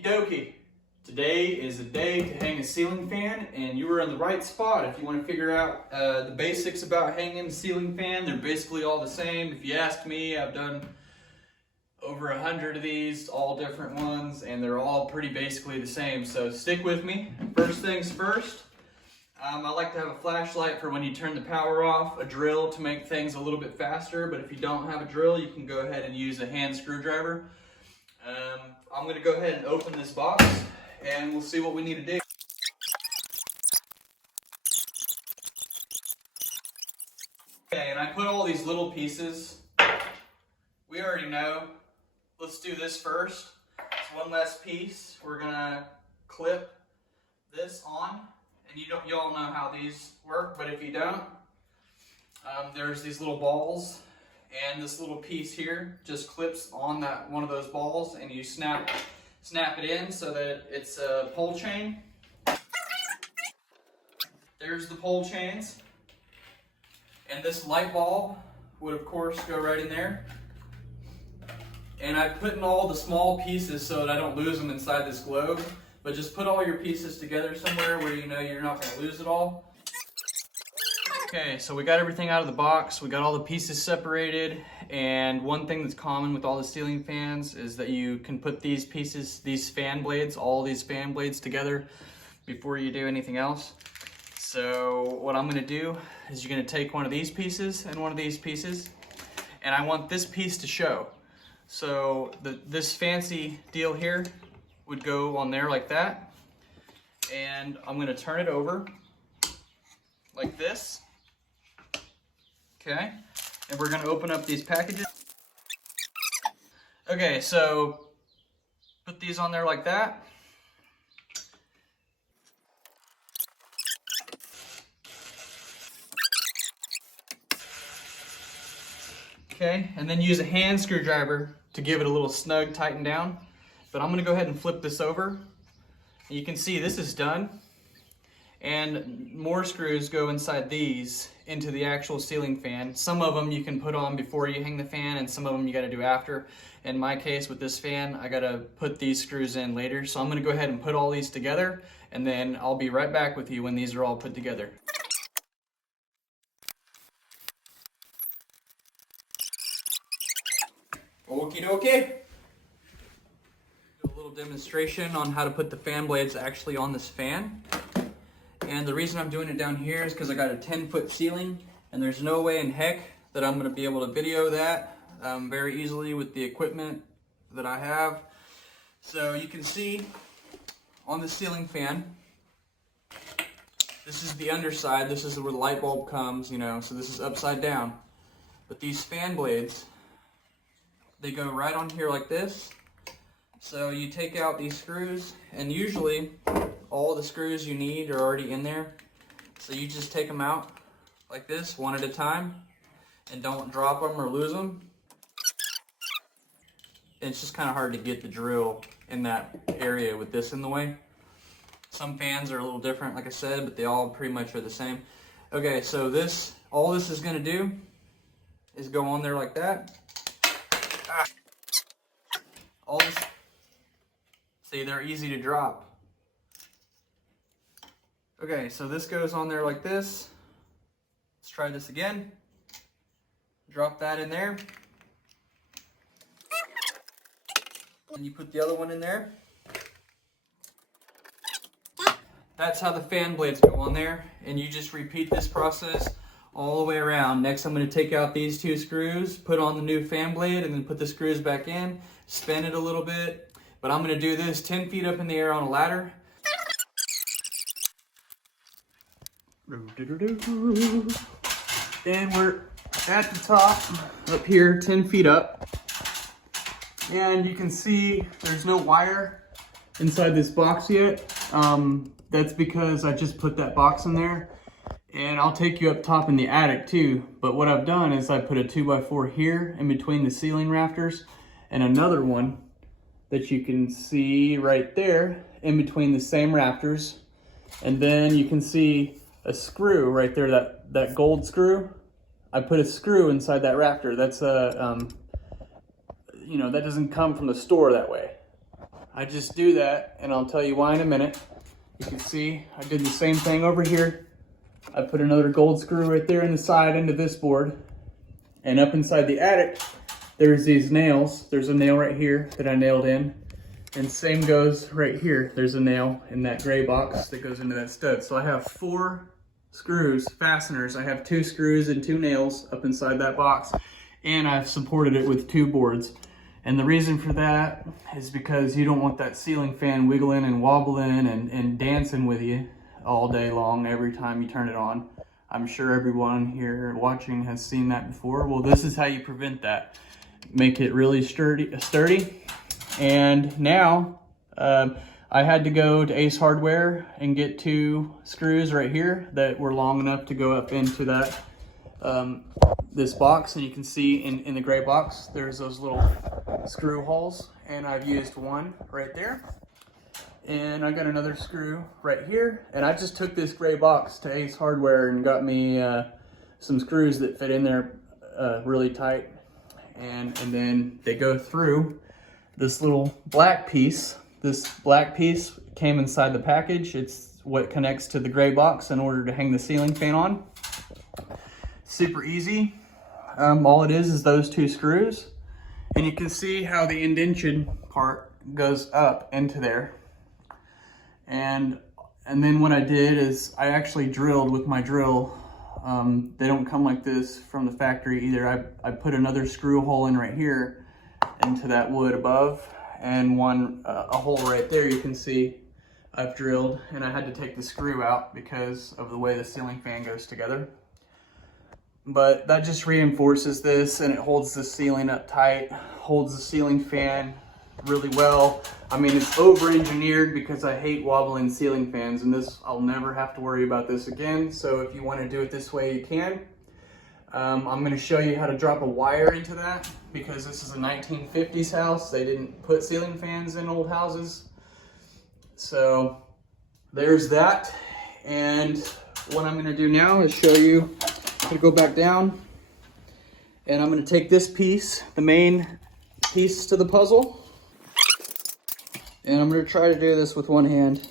Okie dokie. Today is the day to hang a ceiling fan, and you were in the right spot if you want to figure out the basics about hanging a ceiling fan. They're basically all the same. If you ask me, I've done over 100 of these, all different ones, and they're all pretty basically the same. So stick with me. First things first, I like to have a flashlight for when you turn the power off, a drill to make things a little bit faster, but if you don't have a drill, you can go ahead and use a hand screwdriver. I'm going to go ahead and open this box and we'll see what we need to do. Okay, and I put all these little pieces. We already know. Let's do this first. It's one less piece. We're going to clip this on. And you all know how these work, but if you don't, there's these little balls, and this little piece here just clips on that one of those balls, and you snap it in so that it's a pole chain. There's the pole chains, and this light bulb would of course go right in there. And I put in all the small pieces so that I don't lose them inside this globe. But just put all your pieces together somewhere where you know you're not going to lose it all. Okay, so we got everything out of the box. We got all the pieces separated. And one thing that's common with all the ceiling fans is that you can put these pieces, these fan blades, all these fan blades together before you do anything else. So what I'm going to do is you're going to take one of these pieces and one of these pieces. And I want this piece to show. So this fancy deal here would go on there like that, and I'm going to turn it over like this. Okay, and we're going to open up these packages. Okay, so put these on there like that. Okay, and then use a hand screwdriver to give it a little snug tighten down. But I'm going to go ahead and flip this over. You can see this is done. And more screws go inside these into the actual ceiling fan. Some of them you can put on before you hang the fan, and some of them you got to do after. In my case with this fan, I got to put these screws in later. So I'm going to go ahead and put all these together, and then I'll be right back with you when these are all put together. Okie dokie. Demonstration on how to put the fan blades actually on this fan. And the reason I'm doing it down here is because I got a 10-foot ceiling, and there's no way in heck that I'm going to be able to video that very easily with the equipment that I have. So you can see on the ceiling fan, this is the underside, this is where the light bulb comes, you know, so this is upside down. But these fan blades, they go right on here like this. So you take out these screws, and usually all the screws you need are already in there. So you just take them out like this, one at a time, and don't drop them or lose them. And it's just kind of hard to get the drill in that area with this in the way. Some fans are a little different, like I said, but they all pretty much are the same. Okay, so all this is going to do is go on there like that. All this. See, they're easy to drop. Okay, so this goes on there like this. Let's try this again. Drop that in there. And you put the other one in there. That's how the fan blades go on there. And you just repeat this process all the way around. Next, I'm going to take out these two screws, put on the new fan blade, and then put the screws back in, spin it a little bit. But I'm going to do this 10 feet up in the air on a ladder. And we're at the top, up here, 10 feet up. And you can see there's no wire inside this box yet. That's because I just put that box in there. And I'll take you up top in the attic too. But what I've done is I put a 2x4 here in between the ceiling rafters, and another one that you can see right there in between the same rafters. And then you can see a screw right there, that gold screw. I put a screw inside that rafter. That's a, you know, that doesn't come from the store that way. I just do that, and I'll tell you why in a minute. You can see I did the same thing over here. I put another gold screw right there in the side into this board. And up inside the attic, there's these nails. There's a nail right here that I nailed in. And same goes right here. There's a nail in that gray box that goes into that stud. So I have 4 screws, fasteners. I have 2 screws and 2 nails up inside that box. And I've supported it with 2 boards. And the reason for that is because you don't want that ceiling fan wiggling and wobbling and dancing with you all day long every time you turn it on. I'm sure everyone here watching has seen that before. Well, this is how you prevent that. Make it really sturdy. And now I had to go to Ace Hardware and get 2 screws right here that were long enough to go up into that this box. And you can see in the gray box, there's those little screw holes, and I've used one right there. And I got another screw right here. And I just took this gray box to Ace Hardware and got me some screws that fit in there really tight. And then they go through this little black piece. This black piece came inside the package. It's what connects to the gray box in order to hang the ceiling fan on. Super easy. All it is those 2 screws. And you can see how the indention part goes up into there. And then what I did is I actually drilled with my drill. They don't come like this from the factory either. I put another screw hole in right here into that wood above, and a hole right there you can see I've drilled, and I had to take the screw out because of the way the ceiling fan goes together. But that just reinforces this, and it holds the ceiling up tight, holds the ceiling fan really well. I mean, it's over-engineered because I hate wobbling ceiling fans, and this, I'll never have to worry about this again. So if you want to do it this way, you can. I'm going to show you how to drop a wire into that, because this is a 1950s house. They didn't put ceiling fans in old houses. So there's that. And what I'm going to do now is show you. I'm going to go back down, and I'm going to take this piece, the main piece to the puzzle, and I'm going to try to do this with one hand.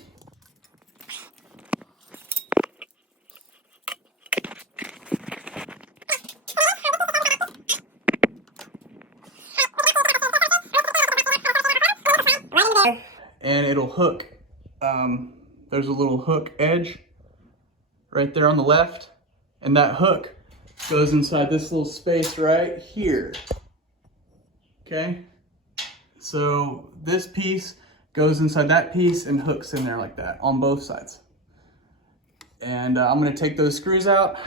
And it'll hook. There's a little hook edge right there on the left, and that hook goes inside this little space right here. Okay? So this piece goes inside that piece and hooks in there like that on both sides. And I'm going to take those screws out,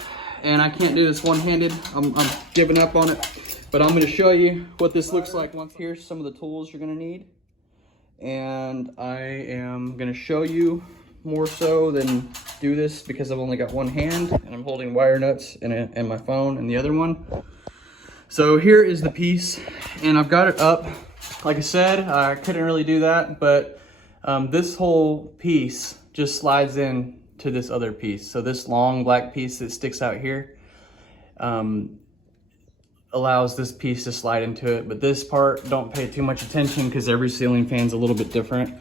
and I can't do this one-handed. I'm giving up on it, but I'm going to show you what this looks like. Here's some of the tools you're going to need, and I am going to show you more so than do this because I've only got one hand, and I'm holding wire nuts and my phone in the other one. So here is the piece, and I've got it up. Like I said, I couldn't really do that, but this whole piece just slides in to this other piece. So this long black piece that sticks out here allows this piece to slide into it. But this part, don't pay too much attention because every ceiling fan's a little bit different.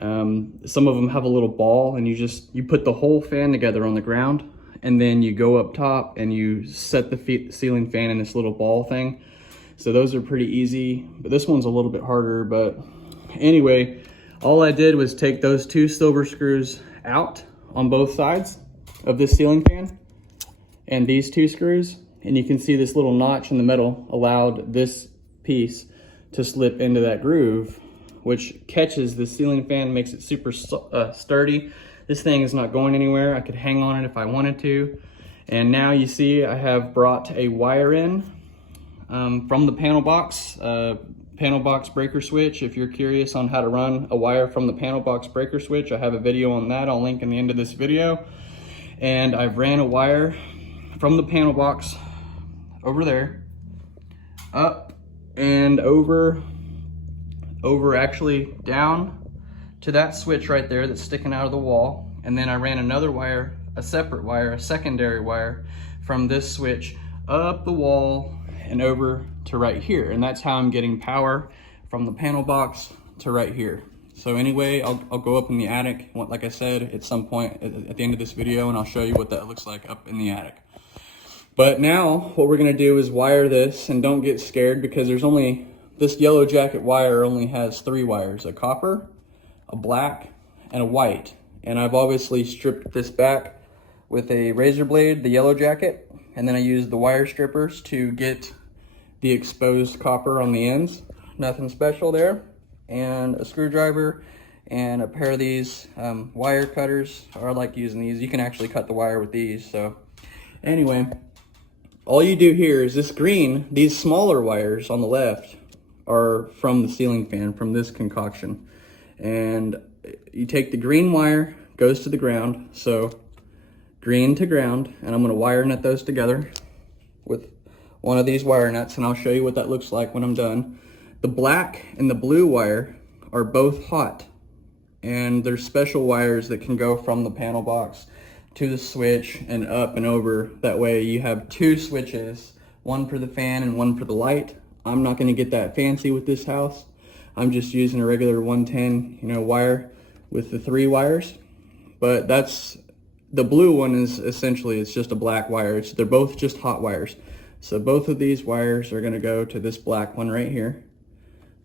Some of them have a little ball, and you put the whole fan together on the ground, and then you go up top and you set the ceiling fan in this little ball thing. So those are pretty easy, but this one's a little bit harder. But anyway, all I did was take those 2 silver screws out on both sides of this ceiling fan and these 2 screws, and you can see this little notch in the middle allowed this piece to slip into that groove, which catches the ceiling fan, makes it super sturdy. This thing is not going anywhere. I could hang on it if I wanted to. And now you see I have brought a wire in from the panel box breaker switch. If you're curious on how to run a wire from the panel box breaker switch, I have a video on that. I'll link in the end of this video. And I've ran a wire from the panel box over there, up and over actually down to that switch right there that's sticking out of the wall. And then I ran another wire, a separate wire, a secondary wire from this switch up the wall and over to right here. And that's how I'm getting power from the panel box to right here. So anyway, I'll go up in the attic, like I said, at some point at the end of this video, and I'll show you what that looks like up in the attic. But now what we're gonna do is wire this, and don't get scared because this yellow jacket wire only has 3 wires, a copper, a black, and a white. And I've obviously stripped this back with a razor blade, the yellow jacket, and then I used the wire strippers to get the exposed copper on the ends. Nothing special there. And a screwdriver and a pair of these wire cutters. I like using these. You can actually cut the wire with these. So anyway, all you do here is this green, these smaller wires on the left are from the ceiling fan, from this concoction. And you take the green wire, goes to the ground. So green to ground, and I'm gonna wire nut those together with one of these wire nuts, and I'll show you what that looks like when I'm done. The black and the blue wire are both hot, and there's special wires that can go from the panel box to the switch and up and over. That way you have 2 switches, one for the fan and one for the light. I'm not gonna get that fancy with this house. I'm just using a regular 110, wire with the 3 wires. But the blue one is essentially, it's just a black wire. They're both just hot wires. So both of these wires are gonna go to this black one right here.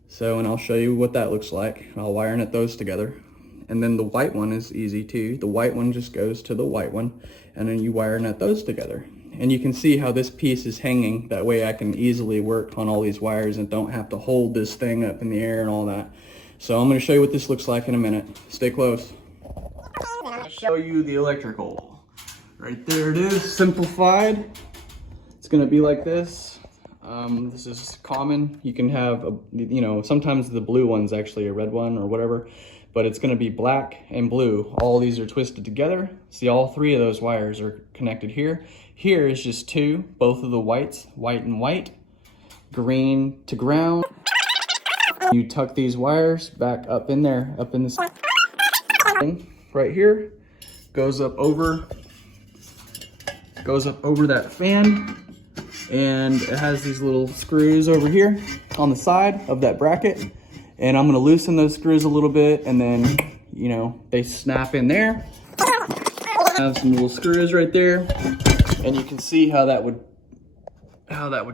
So, and I'll show you what that looks like. I'll wire nut those together. And then the white one is easy too. The white one just goes to the white one, and then you wire nut those together. And you can see how this piece is hanging. That way I can easily work on all these wires and don't have to hold this thing up in the air and all that. So I'm gonna show you what this looks like in a minute. Stay close. I'll show you the electrical. Right there it is, simplified. It's gonna be like this. This is common. You can have, sometimes the blue one's actually a red one or whatever, but it's gonna be black and blue. All these are twisted together. See, all 3 of those wires are connected here. Here is just 2, both of the whites, white and white, green to ground. You tuck these wires back up in there, up in this thing right here, goes up over that fan. And it has these little screws over here on the side of that bracket. And I'm gonna loosen those screws a little bit, and then, they snap in there. Have some little screws right there. And you can see how that would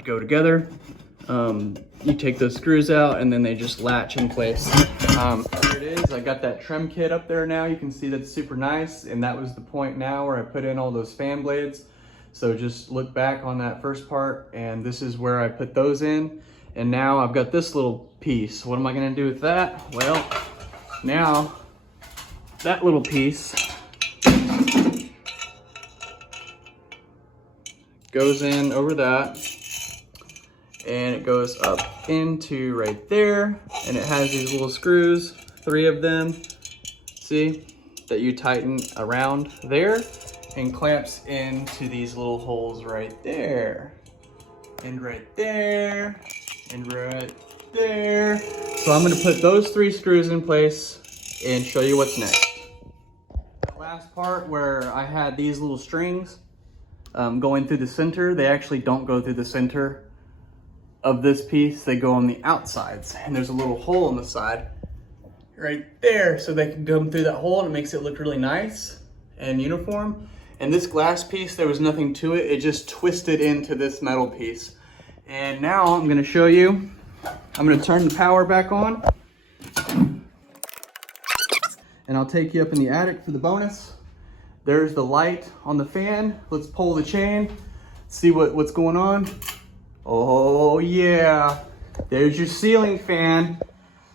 go together. You take those screws out, and then they just latch in place. Here it is. I got that trim kit up there now. You can see that's super nice. And that was the point now where I put in all those fan blades. So just look back on that first part, and this is where I put those in. And now I've got this little piece. What am I gonna do with that? Well, now that little piece goes in over that, and it goes up into right there, and it has these little screws, 3 of them, see, that you tighten around there, and clamps into these little holes right there, and right there, and right there. So I'm gonna put those 3 screws in place and show you what's next. The last part where I had these little strings going through the center, they actually don't go through the center of this piece, they go on the outsides, and there's a little hole on the side right there, so they can come through that hole, and it makes it look really nice and uniform. And this glass piece, there was nothing to it. It just twisted into this metal piece. And now I'm gonna show you. I'm gonna turn the power back on. And I'll take you up in the attic for the bonus. There's the light on the fan. Let's pull the chain, see what's going on. Oh yeah, there's your ceiling fan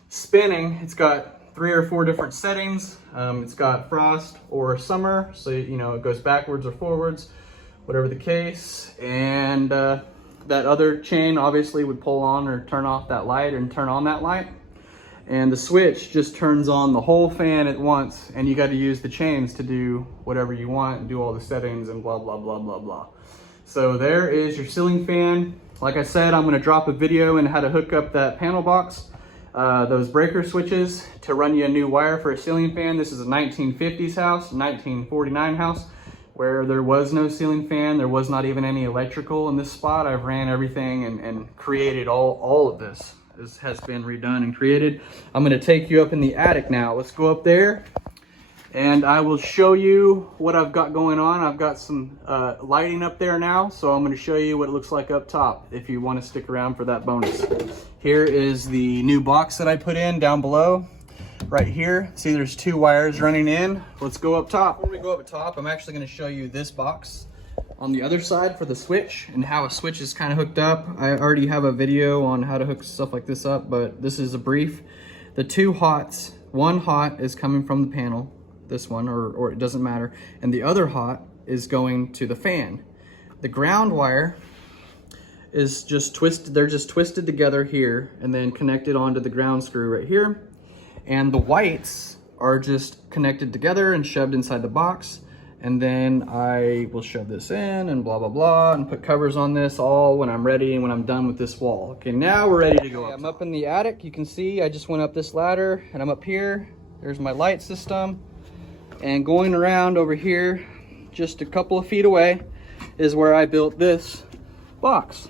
spinning. It's got 3 or 4 different settings. It's got frost or summer, so it goes backwards or forwards, whatever the case. And that other chain obviously would pull on or turn off that light and turn on that light. And the switch just turns on the whole fan at once, and you got to use the chains to do whatever you want and do all the settings and blah, blah, blah, blah, blah. So there is your ceiling fan. Like I said, I'm gonna drop a video on how to hook up that panel box, those breaker switches to run you a new wire for a ceiling fan. This is a 1950s house, 1949 house, where there was no ceiling fan. There was not even any electrical in this spot. I've ran everything and created all of this. has been redone and created. I'm gonna take you up in the attic now. Let's go up there and I will show you what I've got going on. I've got some lighting up there now, so I'm gonna show you what it looks like up top if you wanna stick around for that bonus. Here is the new box that I put in down below. Right here, see there's 2 wires running in. Let's go up top. Before we go up top, I'm actually gonna show you this box on the other side for the switch and how a switch is kind of hooked up. I already have a video on how to hook stuff like this up, but this is a brief. The 2 hots, one hot is coming from the panel, this one, or it doesn't matter, and the other hot is going to the fan. The ground wire is just twisted, they're just twisted together here and then connected onto the ground screw right here. And the whites are just connected together and shoved inside the box. And then I will shove this in and blah, blah, blah, and put covers on this all when I'm ready and when I'm done with this wall. Okay, now we're ready to go up. I'm up in the attic. You can see I just went up this ladder and I'm up here. There's my light system. And going around over here, just a couple of feet away, is where I built this box.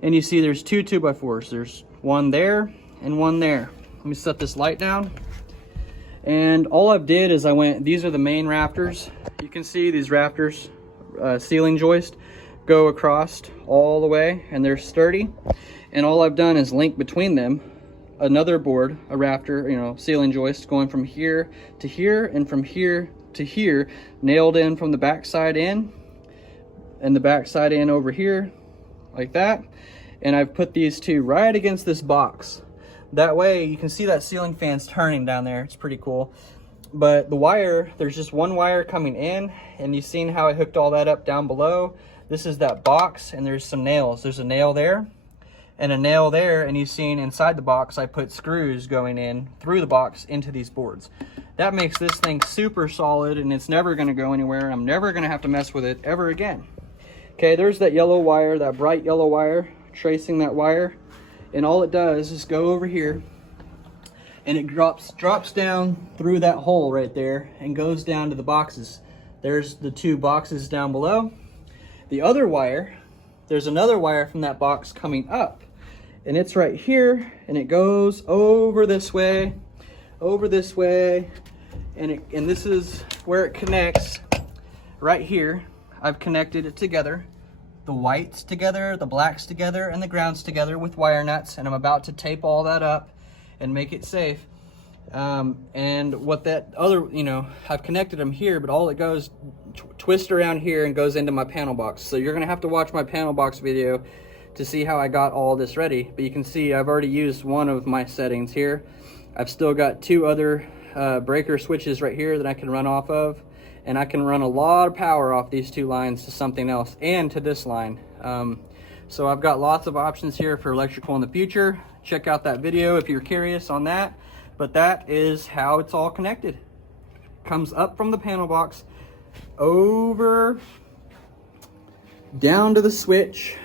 And you see there's 2 2x4s. There's one there and one there. Let me set this light down. And all I've did is these are the main rafters. You can see these rafters, ceiling joist, go across all the way and they're sturdy. And all I've done is link between them another board, a rafter, ceiling joist going from here to here and from here to here, nailed in from the back side in and the back side in over here like that. And I've put these 2 right against this box. That way you can see that ceiling fan's turning down there. It's pretty cool. But the wire, there's just one wire coming in, and you've seen how I hooked all that up down below. This is that box, and there's some nails. There's a nail there and a nail there, and you've seen inside the box I put screws going in through the box into these boards. That makes this thing super solid, and it's never gonna go anywhere, and I'm never gonna have to mess with it ever again. Okay, there's that yellow wire, that bright yellow wire, tracing that wire. And all it does is go over here and it drops down through that hole right there and goes down to the boxes. There's the 2 boxes down below. The other wire, there's another wire from that box coming up, and it's right here, and it goes over this way, and this is where it connects right here. I've connected it together. The whites together, the blacks together, and the grounds together with wire nuts, and I'm about to tape all that up and make it safe. And what that other, I've connected them here, but all it goes twist around here and goes into my panel box. So you're gonna have to watch my panel box video to see how I got all this ready. But you can see I've already used one of my settings here. I've still got 2 other breaker switches right here that I can run off of. And I can run a lot of power off these 2 lines to something else and to this line. So I've got lots of options here for electrical in the future. Check out that video if you're curious on that. But that is how it's all connected. Comes up from the panel box, over, down to the switch,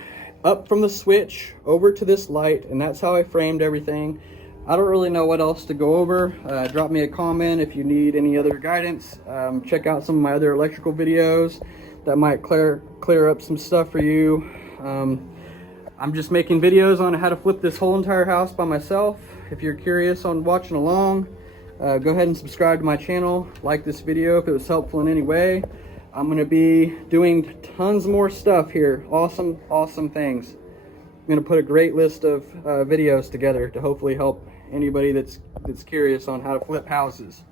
up from the switch, over to this light, and that's how I framed everything. I don't really know what else to go over. Drop me a comment if you need any other guidance. Check out some of my other electrical videos that might clear up some stuff for you. I'm just making videos on how to flip this whole entire house by myself. If you're curious on watching along, go ahead and subscribe to my channel. Like this video if it was helpful in any way. I'm gonna be doing tons more stuff here. Awesome things. I'm gonna put a great list of videos together to hopefully help anybody that's curious on how to flip houses.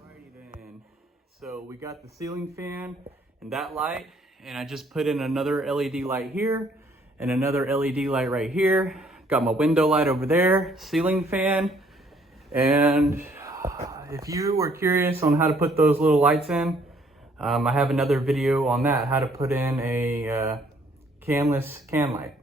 Alrighty then, so we got the ceiling fan and that light, and I just put in another LED light here and another LED light right here. Got my window light over there, ceiling fan, and if you were curious on how to put those little lights in, I have another video on that, how to put in a camless can light.